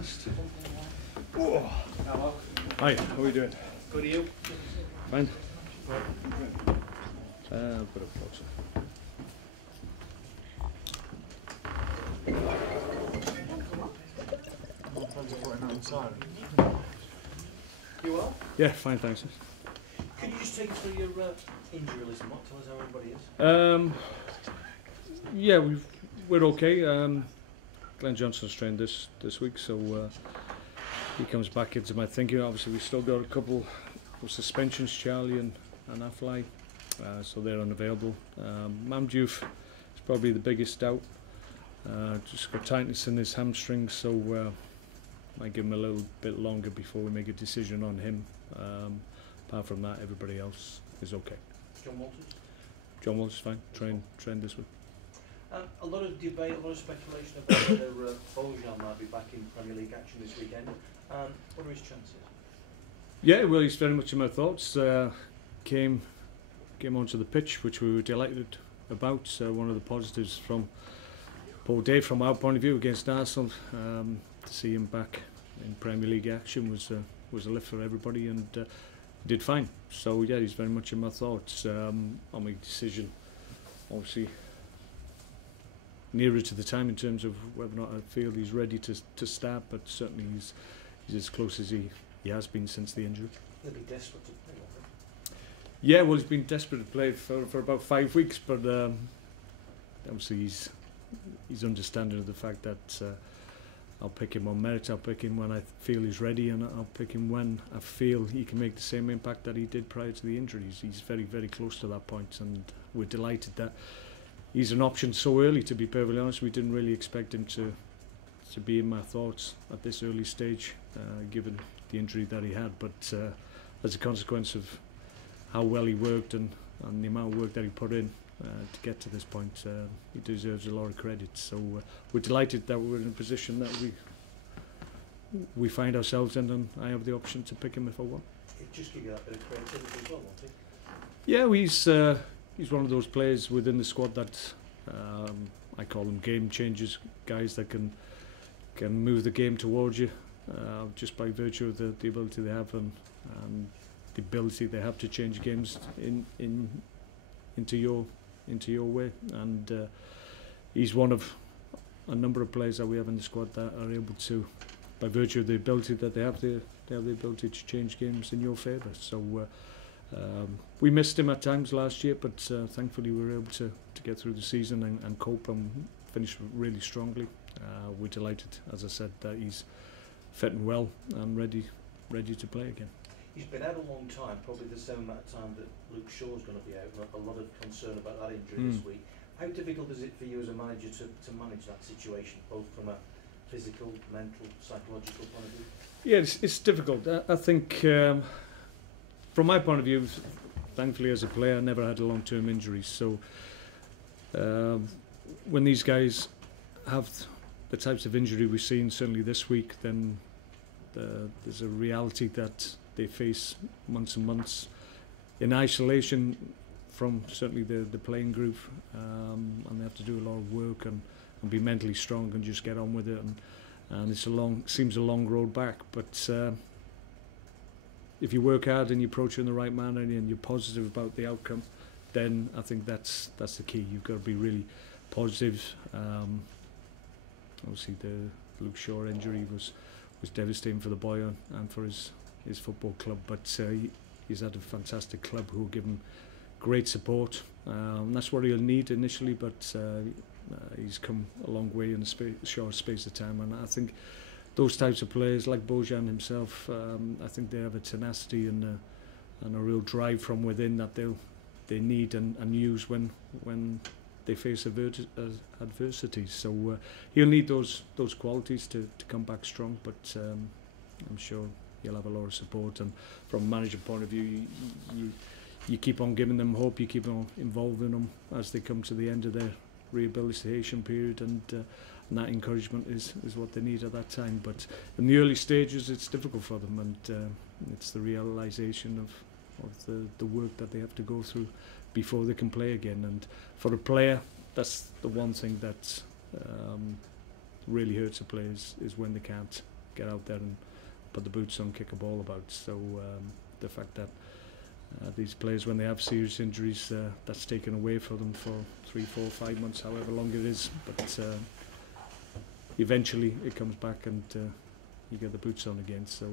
last. Oh. Hello. Hi, how are you doing? Good, are you? Fine. Put it closer. You are? Yeah, fine, thanks. Can you just take us through your injury list and tell us how everybody is? Yeah, we're okay. Glenn Johnson's trained this week, so he comes back into my thinking. Obviously, we've still got a couple of suspensions, Charlie and Affley, so they're unavailable. Mamdiouf is probably the biggest doubt. Just got tightness in his hamstring, so might give him a little bit longer before we make a decision on him. Apart from that, everybody else is okay. John Walters? John Walters is fine. Trained this week. A lot of debate, a lot of speculation about whether Bojan might be back in Premier League action this weekend. What are his chances? Yeah, well, he's very much in my thoughts. Came onto the pitch, which we were delighted about. One of the positives from Paul Day, from our point of view, against Arsenal, to see him back in Premier League action was a lift for everybody, and did fine. So yeah, he's very much in my thoughts. I'll make a decision, obviously, nearer to the time in terms of whether or not I feel he's ready to start, but certainly he's as close as he has been since the injury. He'll be desperate to play, won't he? Yeah, well, he's been desperate to play for about 5 weeks, but obviously he's understanding of the fact that I'll pick him on merit. I'll pick him when I feel he's ready, and I'll pick him when I feel he can make the same impact that he did prior to the injuries. He's very, very close to that point, and we're delighted that he's an option so early. To be perfectly honest, we didn't really expect him to be in my thoughts at this early stage, given the injury that he had. But as a consequence of how well he worked and the amount of work that he put in to get to this point, he deserves a lot of credit. So we're delighted that we're in a position that we find ourselves in, and I have the option to pick him if I want. It'd just give you that bit of creativity as well, won't it? Yeah, he's one of those players within the squad that I call them game changers, guys that can move the game towards you just by virtue of the ability they have and the ability they have to change games into your way. And he's one of a number of players that we have in the squad that are able to, by virtue of the ability that they have the ability to change games in your favour. So we missed him at times last year, but thankfully we were able to get through the season and cope and finish really strongly. We're delighted, as I said, that he's fitting well and ready to play again. He's been out a long time, probably the same amount of time that Luke Shaw's going to be out. A lot of concern about that injury this week. How difficult is it for you as a manager to manage that situation, both from a physical, mental, psychological point of view? Yeah, it's difficult. I think, from my point of view, thankfully as a player, I never had a long-term injury. So when these guys have the types of injury we've seen, certainly this week, then there's a reality that they face months and months in isolation from certainly the playing group, and they have to do a lot of work and be mentally strong and just get on with it. And it's seems a long road back, but if you work hard and you approach it in the right manner and you're positive about the outcome, then I think that's the key. You've got to be really positive. Obviously, the Luke Shaw injury was devastating for the boy and for his football club, but he's had a fantastic club who give him great support. And that's what he'll need initially, but he's come a long way in a short space of time, and I think those types of players, like Bojan himself, I think they have a tenacity and a real drive from within that they need and use when they face adversity. So he'll need those qualities to come back strong, but I'm sure he'll have a lot of support. And from a manager point of view, you keep on giving them hope, you keep on involving them as they come to the end of their rehabilitation period, and that encouragement is what they need at that time. But in the early stages, it's difficult for them, and it's the realisation of the work that they have to go through before they can play again. And for a player, that's the one thing that really hurts a player is when they can't get out there and put the boots on, kick a ball about. So the fact that these players, when they have serious injuries, that's taken away from them for 3, 4, 5 months, however long it is. But eventually it comes back and you get the boots on again. So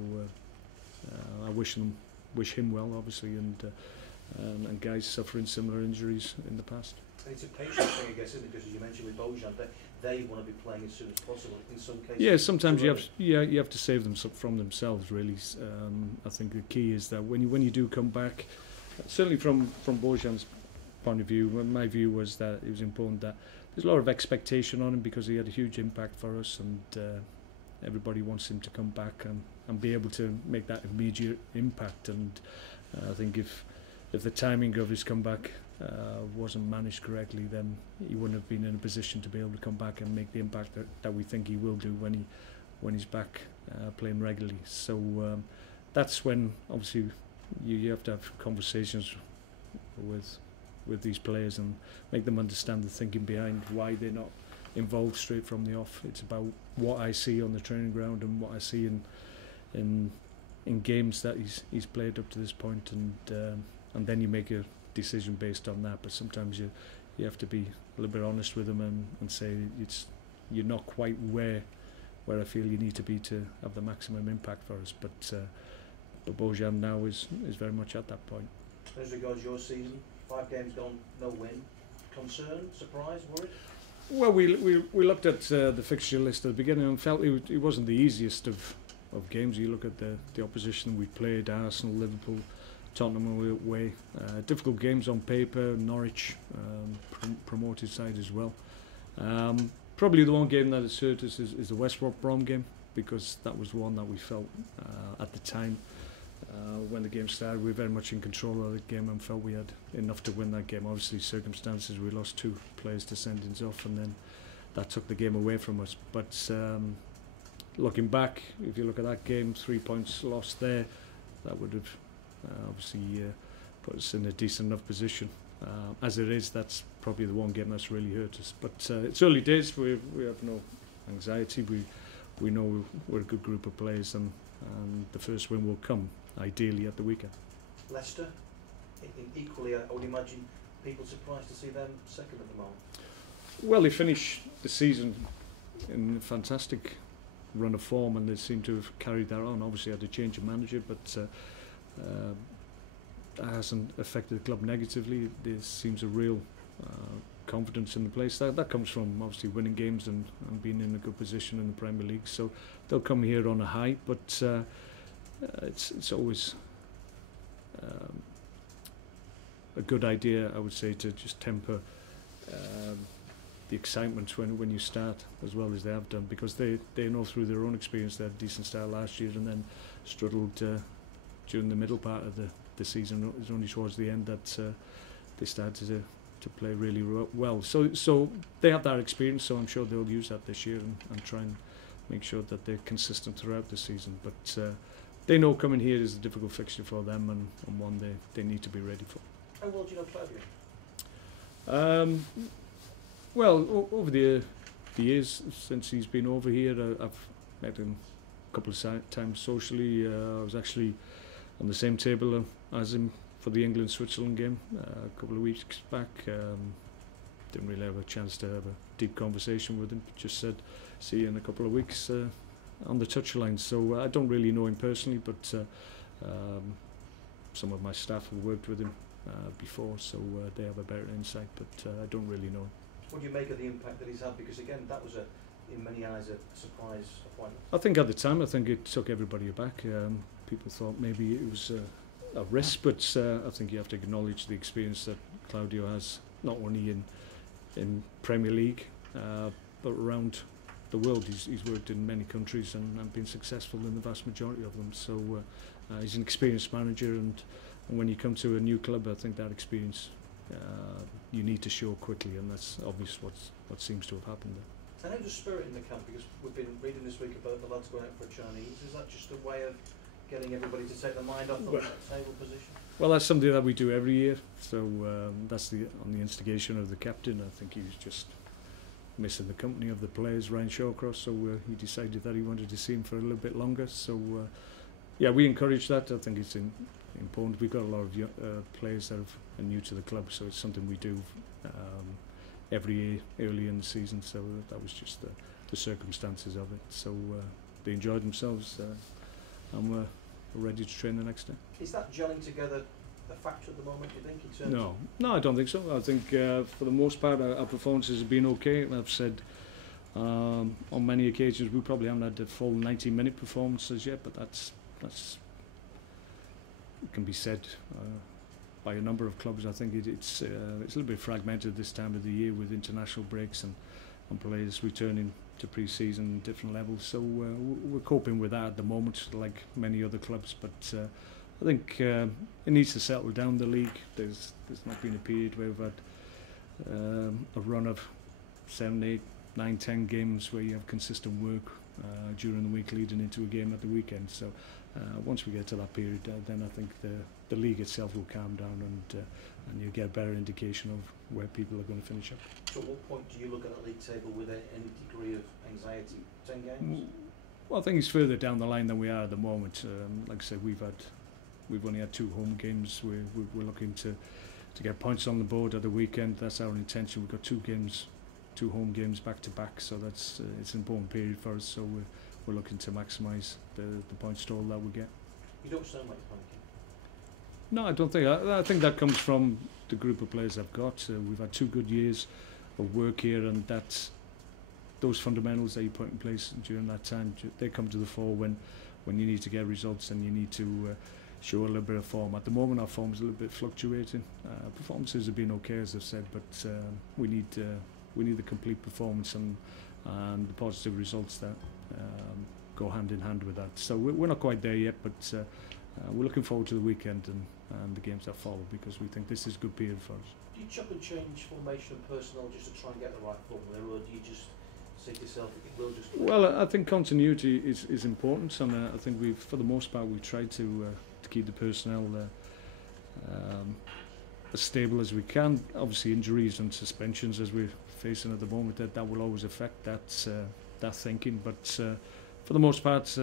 I wish him well, obviously, and guys suffering similar injuries in the past. And it's a patience thing, I guess, isn't it? Because as you mentioned with Bojan, they want to be playing as soon as possible. In some cases, yeah, sometimes you have to save them from themselves. Really, I think the key is that when you do come back, certainly from Bojan's point of view, my view was that it was important that there's a lot of expectation on him because he had a huge impact for us, and everybody wants him to come back and be able to make that immediate impact. And I think if the timing of his comeback wasn't managed correctly, then he wouldn't have been in a position to be able to come back and make the impact that we think he will do when he's back playing regularly. So that's when obviously you have to have conversations with these players and make them understand the thinking behind why they're not involved straight from the off. It's about what I see on the training ground and what I see in games that he's played up to this point, and then you make a decision based on that. But sometimes you have to be a little bit honest with them and say you're not quite where I feel you need to be to have the maximum impact for us. But Bojan now is very much at that point. As regards your season, 5 games gone, no win. Concern, surprise, worried? Well, we looked at the fixture list at the beginning and felt it wasn't the easiest of games. You look at the opposition we played: Arsenal, Liverpool, Tottenham away. Difficult games on paper. Norwich, promoted side as well. Probably the one game that has hurt us is the West Brom game, because that was one that we felt at the time when the game started, we were very much in control of the game and felt we had enough to win that game. Obviously, circumstances, we lost 2 players to send-ins off, and then that took the game away from us. But looking back, if you look at that game, 3 points lost there, that would have obviously put us in a decent enough position. As it is, that's probably the one game that's really hurt us. But it's early days. We have no anxiety. We know we're a good group of players, and the first win will come, ideally, at the weekend. Leicester, equally, I would imagine people surprised to see them second at the moment. Well, they finished the season in a fantastic run of form, and they seem to have carried that on. Obviously had a change of manager, but that hasn't affected the club negatively. There seems a real confidence in the place. That comes from obviously winning games and being in a good position in the Premier League. So they'll come here on a high, but it's always a good idea, I would say, to just temper the excitement when you start as well as they have done, because they know through their own experience they had a decent start last year and then struggled during the middle part of the season. It was only towards the end that they started to play really well. So they have that experience, so I'm sure they'll use that this year and try and make sure that they're consistent throughout the season. But they know coming here is a difficult fixture for them, and one they need to be ready for. How well do you know Claudio? Well, over the years since he's been over here, I've met him a couple of times socially. I was actually on the same table as him for the England-Switzerland game a couple of weeks back. Didn't really have a chance to have a deep conversation with him. Just said, see you in a couple of weeks on the touchline. So I don't really know him personally, but some of my staff have worked with him before, so they have a better insight, but I don't really know him. What do you make of the impact that he's had? Because again, that was in many eyes a surprise appointment. I think at the time, it took everybody aback. People thought maybe it was a risk, but I think you have to acknowledge the experience that Claudio has, not only in Premier League, but around the world. He's worked in many countries and been successful in the vast majority of them. So he's an experienced manager, and when you come to a new club, I think that experience you need to show quickly, and that's obvious what seems to have happened there. And how's the spirit in the camp? Because we've been reading this week about the lads going out for Chinese. Is that just a way of getting everybody to take their mind off that table position? Well, that's something that we do every year. So that's on the instigation of the captain. I think he was just missing the company of the players, Ryan Shawcross, so he decided that he wanted to see him for a little bit longer. So yeah, we encourage that. I think it's important. We've got a lot of players that are new to the club, so it's something we do every year early in the season. So that was just the circumstances of it. So they enjoyed themselves, and we're ready to train the next day. Is that gelling together a factor at the moment, do you think, in terms No, I don't think so. I think for the most part our performances have been okay. I've said on many occasions we probably haven't had the full 90-minute performances yet, but that's it can be said by a number of clubs. I think it's a little bit fragmented this time of the year with international breaks and players returning to pre-season at different levels. So we're coping with that at the moment, like many other clubs. But I think it needs to settle down, the league. There's not been a period where we've had a run of 7, 8, 9, 10 games where you have consistent work during the week leading into a game at the weekend. So once we get to that period, then I think the league itself will calm down, and you get a better indication of where people are going to finish up. So at what point do you look at the league table with any degree of anxiety? 10 games? Well, I think it's further down the line than we are at the moment. Like I said, we've only had 2 home games. We're looking to get points on the board at the weekend. That's our intention. We've got 2 home games back to back, so that's it's an important period for us. So we're looking to maximise the points total that we get. You don't sound like panicking. No, I don't think. I think that comes from the group of players I've got. We've had 2 good years of work here, and that's those fundamentals that you put in place during that time. They come to the fore when you need to get results and you need to show a little bit of form. At the moment, our form is a little bit fluctuating. Performances have been okay, as I've said, but we need the complete performance and the positive results that go hand in hand with that. So we're not quite there yet, but we're looking forward to the weekend and the games that follow, because we think this is a good period for us. Do you chop and change formation and personnel just to try and get the right form there, or do you just say to yourself, it will just... Well, I think continuity is important, and I think for the most part, we've tried to keep the personnel as stable as we can. Obviously, injuries and suspensions, as we're facing at the moment, that will always affect that thinking. But for the most part,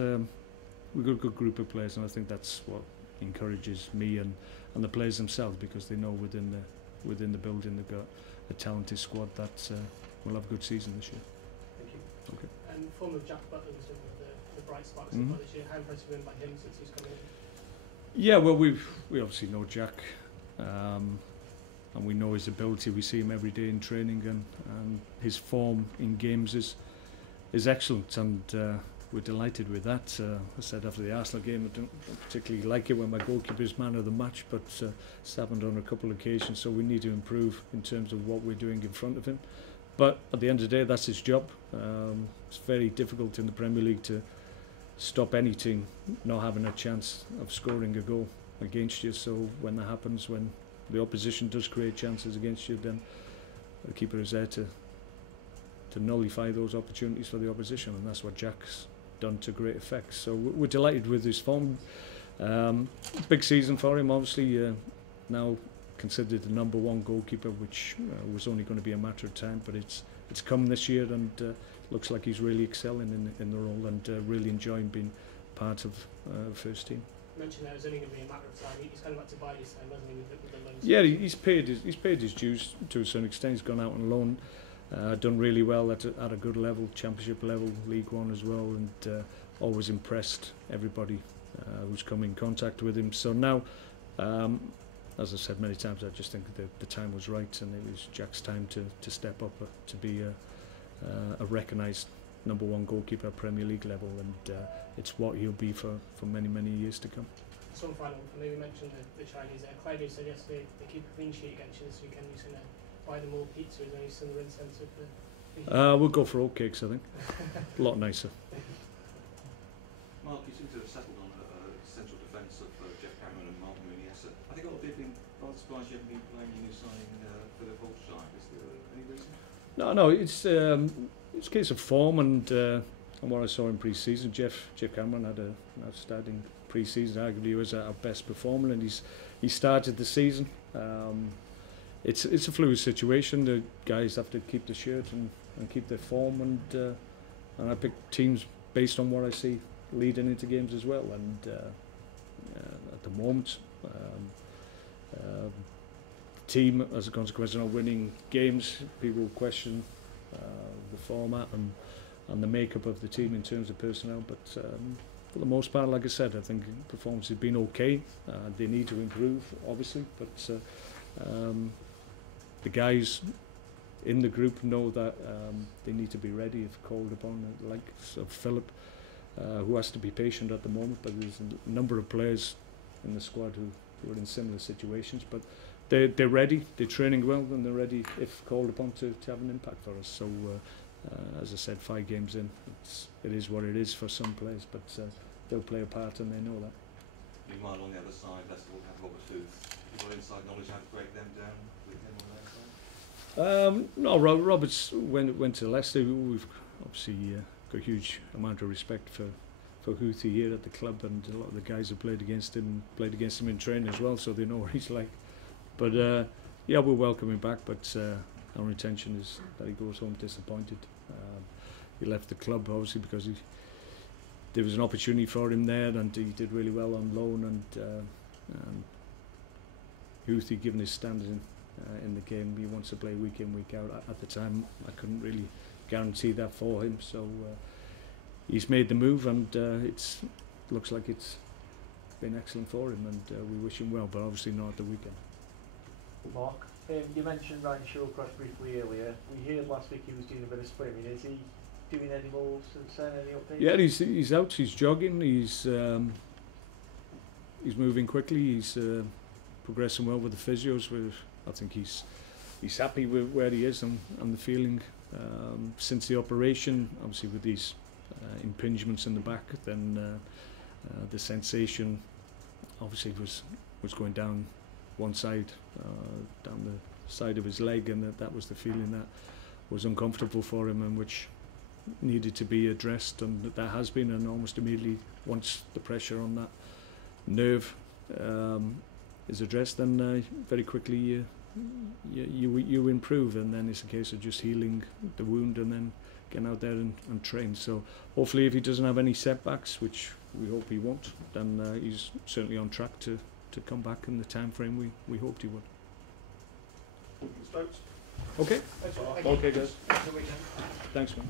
we've got a good group of players, and I think that's what encourages me and the players themselves, because they know within the building they've got a talented squad that will have a good season this year. Thank you. Okay. And form of Jack Butler was one of the bright sparks of this year. How impressive have you been by him since he's come in? Yeah, well, we obviously know Jack, and we know his ability. We see him every day in training, and his form in games is excellent, and we're delighted with that. I said after the Arsenal game, I don't particularly like it when my goalkeeper's man of the match, but it's happened on a couple of occasions, so we need to improve in terms of what we're doing in front of him. But at the end of the day, that's his job. It's very difficult in the Premier League to stop any team not having a chance of scoring a goal against you. So when that happens, when the opposition does create chances against you, then the keeper is there to nullify those opportunities for the opposition, and that's what Jack's done to great effect. So we're delighted with his form. Big season for him, obviously. Now considered the #1 goalkeeper, which was only going to be a matter of time, but it's come this year, and looks like he's really excelling in the role, and really enjoying being part of the first team. You mentioned that it was only going to be a matter of time. He's kind of had to buy his time, hasn't he, with the loans? Yeah, he's paid his dues to a certain extent. He's gone out on loan, done really well at a good level, Championship level, League One as well, and always impressed everybody who's come in contact with him. So now, as I said many times, I just think the time was right, and it was Jack's time to step up to be a recognised #1 goalkeeper at Premier League level, and it's what he'll be for many years to come. So final, I know we mentioned the Chinese there. Claudio said yesterday they keep a clean sheet against you this weekend. He's going to buy them all pizza. Is there any similar incentive for we'll go for oatcakes, I think. A lot nicer. Mark, you seem to have settled on a central defence of Jeff Cameron and Martin Muniesa. I think a lot of people have been rather surprised you haven't been playing your new signing for the Wolfsheim. Is there any reason? No, it's a case of form and what I saw in pre-season. Jeff Cameron had an outstanding pre-season. Arguably he was our best performer, and he started the season. it's a fluid situation. The guys have to keep the shirt and keep their form, and I pick teams based on what I see leading into games as well. And at the moment, team, as a consequence of not winning games, people question the format and the makeup of the team in terms of personnel. But for the most part, like I said, I think performance has been okay. They need to improve, obviously, but the guys in the group know that they need to be ready if called upon, like Philip, who has to be patient at the moment, but there's a number of players in the squad who are in similar situations, but they're ready, they're training well, and they're ready if called upon to have an impact for us. So as I said, 5 games in, it is what it is for some players, but they'll play a part and they know that. Meanwhile, on the other side, Leicester will have Robert Hughes. Have you got inside knowledge how to break them down with him on their side? No, Roberts went to Leicester. We've obviously got a huge amount of respect for Houthi here at the club, and a lot of the guys have played against him in training as well, so they know what he's like. But yeah, we'll welcome him back, but our intention is that he goes home disappointed. He left the club obviously because there was an opportunity for him there, and he did really well on loan, and Houthi, given his standard in the game, he wants to play week in, week out. At the time, I couldn't really guarantee that for him, so he's made the move, and it looks like it's been excellent for him, and we wish him well, but obviously not at the weekend. Mark, you mentioned Ryan Shawcross briefly earlier. We heard last week he was doing a bit of swimming. Is he doing any more since then? Any updates? Yeah, he's out. He's jogging. He's moving quickly. He's progressing well with the physios. I think he's happy with where he is and the feeling since the operation. Obviously, with these impingements in the back, then the sensation obviously was going down one side, down the side of his leg, and that was the feeling that was uncomfortable for him and which needed to be addressed, and that has been, and almost immediately once the pressure on that nerve is addressed, then very quickly you improve, and then it's a case of just healing the wound and then getting out there and train. So hopefully if he doesn't have any setbacks, which we hope he won't, then he's certainly on track to come back in the time frame we hoped he would. Okay. Thanks, Mark. Okay, guys. Thanks for the weekend. Thanks, man.